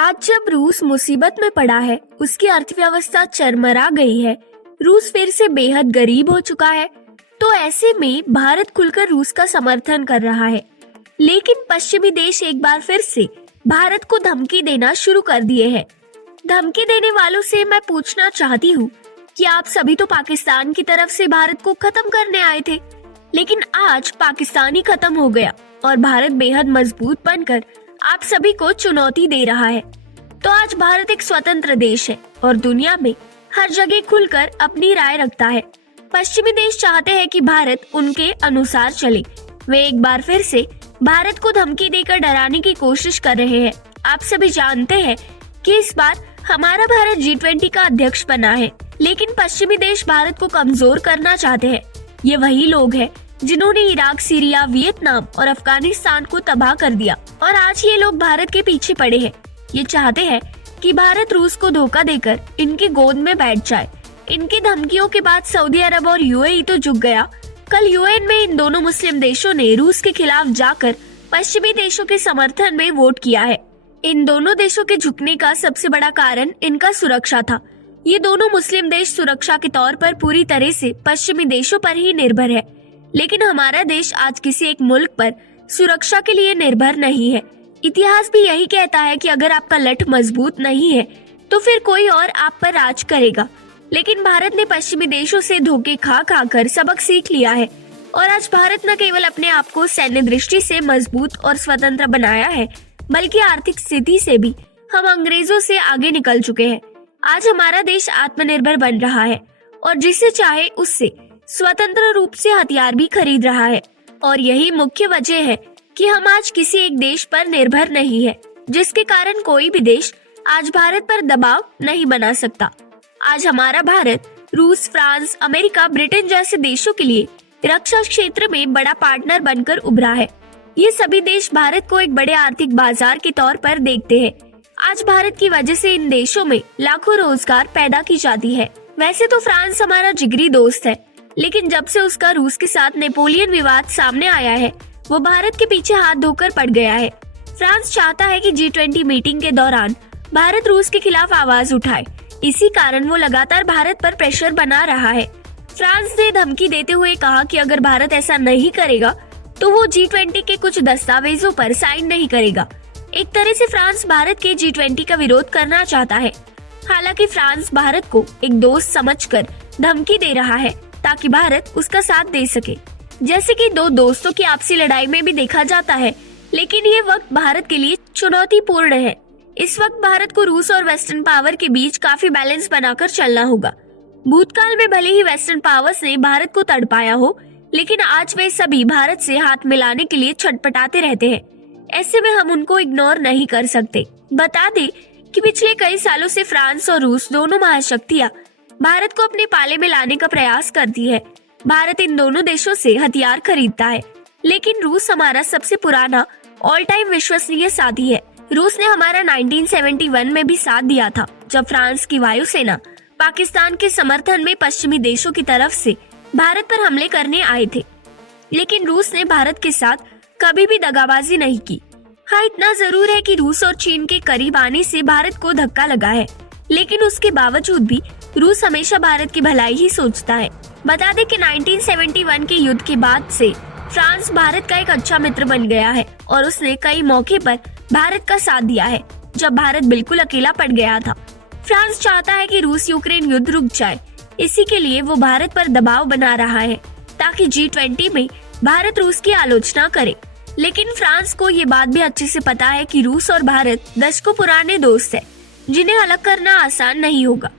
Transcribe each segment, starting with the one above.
आज जब रूस मुसीबत में पड़ा है, उसकी अर्थव्यवस्था चरमरा गई है, रूस फिर से बेहद गरीब हो चुका है, तो ऐसे में भारत खुलकर रूस का समर्थन कर रहा है। लेकिन पश्चिमी देश एक बार फिर से भारत को धमकी देना शुरू कर दिए हैं। धमकी देने वालों से मैं पूछना चाहती हूँ कि आप सभी तो पाकिस्तान की तरफ से भारत को खत्म करने आए थे, लेकिन आज पाकिस्तान ही खत्म हो गया और भारत बेहद मजबूत बनकर आप सभी को चुनौती दे रहा है। तो आज भारत एक स्वतंत्र देश है और दुनिया में हर जगह खुलकर अपनी राय रखता है। पश्चिमी देश चाहते हैं कि भारत उनके अनुसार चले। वे एक बार फिर से भारत को धमकी देकर डराने की कोशिश कर रहे हैं। आप सभी जानते हैं कि इस बार हमारा भारत G20 का अध्यक्ष बना है, लेकिन पश्चिमी देश भारत को कमजोर करना चाहते हैं। ये वही लोग हैं जिन्होंने इराक, सीरिया, वियतनाम और अफगानिस्तान को तबाह कर दिया और आज ये लोग भारत के पीछे पड़े हैं। ये चाहते हैं कि भारत रूस को धोखा देकर इनकी गोद में बैठ जाए। इनकी धमकियों के बाद सऊदी अरब और UAE तो झुक गया। कल UN में इन दोनों मुस्लिम देशों ने रूस के खिलाफ जाकर पश्चिमी देशों के समर्थन में वोट किया है। इन दोनों देशों के झुकने का सबसे बड़ा कारण इनका सुरक्षा था। ये दोनों मुस्लिम देश सुरक्षा के तौर पर पूरी तरह से पश्चिमी देशों पर ही निर्भर है, लेकिन हमारा देश आज किसी एक मुल्क पर सुरक्षा के लिए निर्भर नहीं है। इतिहास भी यही कहता है कि अगर आपका लठ मजबूत नहीं है तो फिर कोई और आप पर राज करेगा। लेकिन भारत ने पश्चिमी देशों से धोखे खा कर सबक सीख लिया है और आज भारत न केवल अपने आप को सैन्य दृष्टि से मजबूत और स्वतंत्र बनाया है, बल्कि आर्थिक स्थिति से भी हम अंग्रेजों से आगे निकल चुके हैं। आज हमारा देश आत्मनिर्भर बन रहा है और जिसे चाहे उससे स्वतंत्र रूप से हथियार भी खरीद रहा है। और यही मुख्य वजह है कि हम आज किसी एक देश पर निर्भर नहीं है, जिसके कारण कोई भी देश आज भारत पर दबाव नहीं बना सकता। आज हमारा भारत रूस, फ्रांस, अमेरिका, ब्रिटेन जैसे देशों के लिए रक्षा क्षेत्र में बड़ा पार्टनर बनकर उभरा है। ये सभी देश भारत को एक बड़े आर्थिक बाजार के तौर पर देखते हैं। आज भारत की वजह से इन देशों में लाखों रोजगार पैदा की जाती है। वैसे तो फ्रांस हमारा जिगरी दोस्त है, लेकिन जब से उसका रूस के साथ नेपोलियन विवाद सामने आया है, वो भारत के पीछे हाथ धोकर पड़ गया है। फ्रांस चाहता है कि G20 मीटिंग के दौरान भारत रूस के खिलाफ आवाज उठाए। इसी कारण वो लगातार भारत पर प्रेशर बना रहा है। फ्रांस ने धमकी देते हुए कहा कि अगर भारत ऐसा नहीं करेगा तो वो G20 के कुछ दस्तावेजों पर साइन नहीं करेगा। एक तरह से फ्रांस भारत के G20 का विरोध करना चाहता है। हालांकि फ्रांस भारत को एक दोस्त समझकर धमकी दे रहा है ताकि भारत उसका साथ दे सके, जैसे कि दो दोस्तों की आपसी लड़ाई में भी देखा जाता है। लेकिन ये वक्त भारत के लिए चुनौतीपूर्ण है। इस वक्त भारत को रूस और वेस्टर्न पावर के बीच काफी बैलेंस बनाकर चलना होगा। भूतकाल में भले ही वेस्टर्न पावर्स ने भारत को तड़पाया हो, लेकिन आज वे सभी भारत से हाथ मिलाने के लिए छटपटाते रहते हैं। ऐसे में हम उनको इग्नोर नहीं कर सकते। बता दें कि पिछले कई सालों से फ्रांस और रूस दोनों महाशक्तियां भारत को अपने पाले में लाने का प्रयास करती है। भारत इन दोनों देशों से हथियार खरीदता है, लेकिन रूस हमारा सबसे पुराना ऑल टाइम विश्वसनीय साथी है। रूस ने हमारा 1971 में भी साथ दिया था, जब फ्रांस की वायुसेना पाकिस्तान के समर्थन में पश्चिमी देशों की तरफ से भारत पर हमले करने आए थे। लेकिन रूस ने भारत के साथ कभी भी दगाबाजी नहीं की। हाँ, इतना जरूर है कि रूस और चीन के करीब आने से भारत को धक्का लगा है, लेकिन उसके बावजूद भी रूस हमेशा भारत की भलाई ही सोचता है। बता दें कि 1971 के युद्ध के बाद से फ्रांस भारत का एक अच्छा मित्र बन गया है और उसने कई मौके पर भारत का साथ दिया है जब भारत बिल्कुल अकेला पड़ गया था। फ्रांस चाहता है कि रूस यूक्रेन युद्ध रुक जाए। इसी के लिए वो भारत पर दबाव बना रहा है ताकि G20 में भारत रूस की आलोचना करे। लेकिन फ्रांस को ये बात भी अच्छे से पता है कि रूस और भारत दशकों पुराने दोस्त हैं, जिन्हें अलग करना आसान नहीं होगा।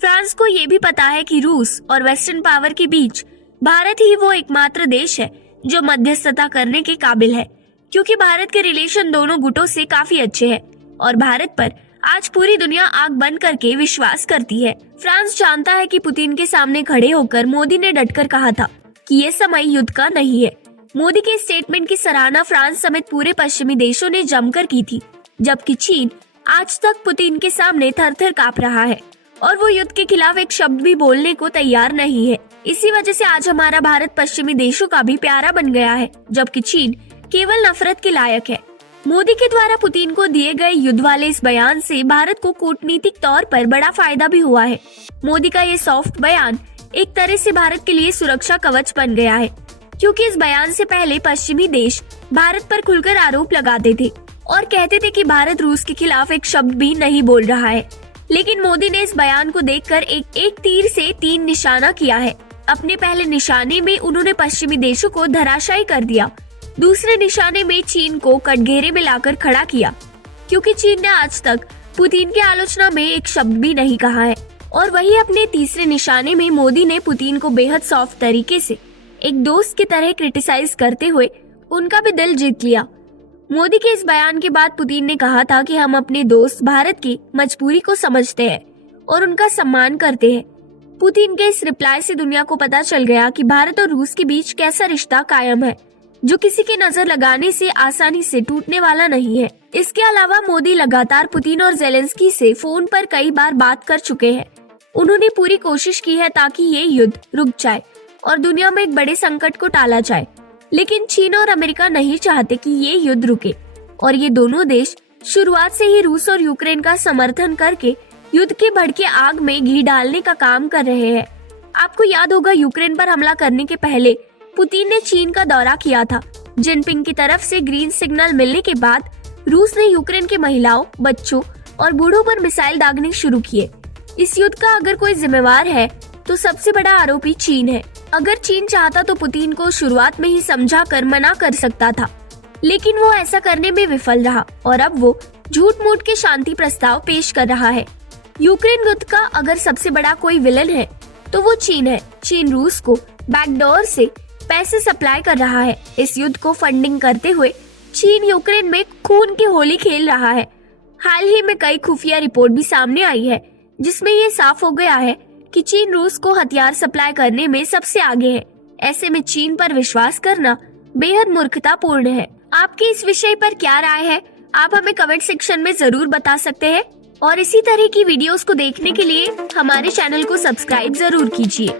फ्रांस को ये भी पता है कि रूस और वेस्टर्न पावर के बीच भारत ही वो एकमात्र देश है जो मध्यस्थता करने के काबिल है, क्योंकि भारत के रिलेशन दोनों गुटों से काफी अच्छे हैं और भारत पर आज पूरी दुनिया आंख बंद करके विश्वास करती है। फ्रांस जानता है कि पुतिन के सामने खड़े होकर मोदी ने डटकर कहा था कि ये समय युद्ध का नहीं है। मोदी के स्टेटमेंट की सराहना फ्रांस समेत पूरे पश्चिमी देशों ने जमकर की थी, जबकि चीन आज तक पुतिन के सामने थर-थर कांप रहा है और वो युद्ध के खिलाफ एक शब्द भी बोलने को तैयार नहीं है। इसी वजह से आज हमारा भारत पश्चिमी देशों का भी प्यारा बन गया है, जबकि चीन केवल नफरत के लायक है। मोदी के द्वारा पुतिन को दिए गए युद्ध वाले इस बयान से भारत को कूटनीतिक तौर पर बड़ा फायदा भी हुआ है। मोदी का ये सॉफ्ट बयान एक तरह से भारत के लिए सुरक्षा कवच बन गया है, क्योंकि इस बयान से पहले पश्चिमी देश भारत पर खुलकर आरोप लगाते थे और कहते थे कि भारत रूस के खिलाफ एक शब्द भी नहीं बोल रहा है। लेकिन मोदी ने इस बयान को देखकर एक तीर से 3 निशाना किया है। अपने पहले निशाने में उन्होंने पश्चिमी देशों को धराशायी कर दिया। दूसरे निशाने में चीन को कटघरे में लाकर खड़ा किया, क्योंकि चीन ने आज तक पुतिन की आलोचना में एक शब्द भी नहीं कहा है। और वही अपने तीसरे निशाने में मोदी ने पुतिन को बेहद सॉफ्ट तरीके से एक दोस्त की तरह क्रिटिसाइज करते हुए उनका भी दिल जीत लिया। मोदी के इस बयान के बाद पुतिन ने कहा था कि हम अपने दोस्त भारत की मजबूरी को समझते हैं और उनका सम्मान करते हैं। पुतिन के इस रिप्लाई से दुनिया को पता चल गया कि भारत और रूस के बीच कैसा रिश्ता कायम है, जो किसी की नजर लगाने से आसानी से टूटने वाला नहीं है। इसके अलावा मोदी लगातार पुतिन और जेलेंस्की से फोन पर कई बार बात कर चुके हैं। उन्होंने पूरी कोशिश की है ताकि ये युद्ध रुक जाए और दुनिया में एक बड़े संकट को टाला जाए। लेकिन चीन और अमेरिका नहीं चाहते कि ये युद्ध रुके और ये दोनों देश शुरुआत से ही रूस और यूक्रेन का समर्थन करके युद्ध के भड़के आग में घी डालने का काम कर रहे हैं। आपको याद होगा, यूक्रेन पर हमला करने के पहले पुतिन ने चीन का दौरा किया था। जिनपिंग की तरफ से ग्रीन सिग्नल मिलने के बाद रूस ने यूक्रेन के महिलाओं, बच्चों और बूढ़ों पर मिसाइल दागने शुरू किए। इस युद्ध का अगर कोई जिम्मेवार है तो सबसे बड़ा आरोपी चीन है। अगर चीन चाहता तो पुतिन को शुरुआत में ही समझा कर मना कर सकता था, लेकिन वो ऐसा करने में विफल रहा और अब वो झूठ मूठ के शांति प्रस्ताव पेश कर रहा है। यूक्रेन युद्ध का अगर सबसे बड़ा कोई विलन है तो वो चीन है। चीन रूस को बैकडोर से पैसे सप्लाई कर रहा है। इस युद्ध को फंडिंग करते हुए चीन यूक्रेन में खून की होली खेल रहा है। हाल ही में कई खुफिया रिपोर्ट भी सामने आई है, जिसमें ये साफ हो गया है कि चीन रूस को हथियार सप्लाई करने में सबसे आगे है। ऐसे में चीन पर विश्वास करना बेहद मूर्खतापूर्ण है। आपकी इस विषय पर क्या राय है, आप हमें कमेंट सेक्शन में जरूर बता सकते हैं और इसी तरह की वीडियोस को देखने के लिए हमारे चैनल को सब्सक्राइब जरूर कीजिए।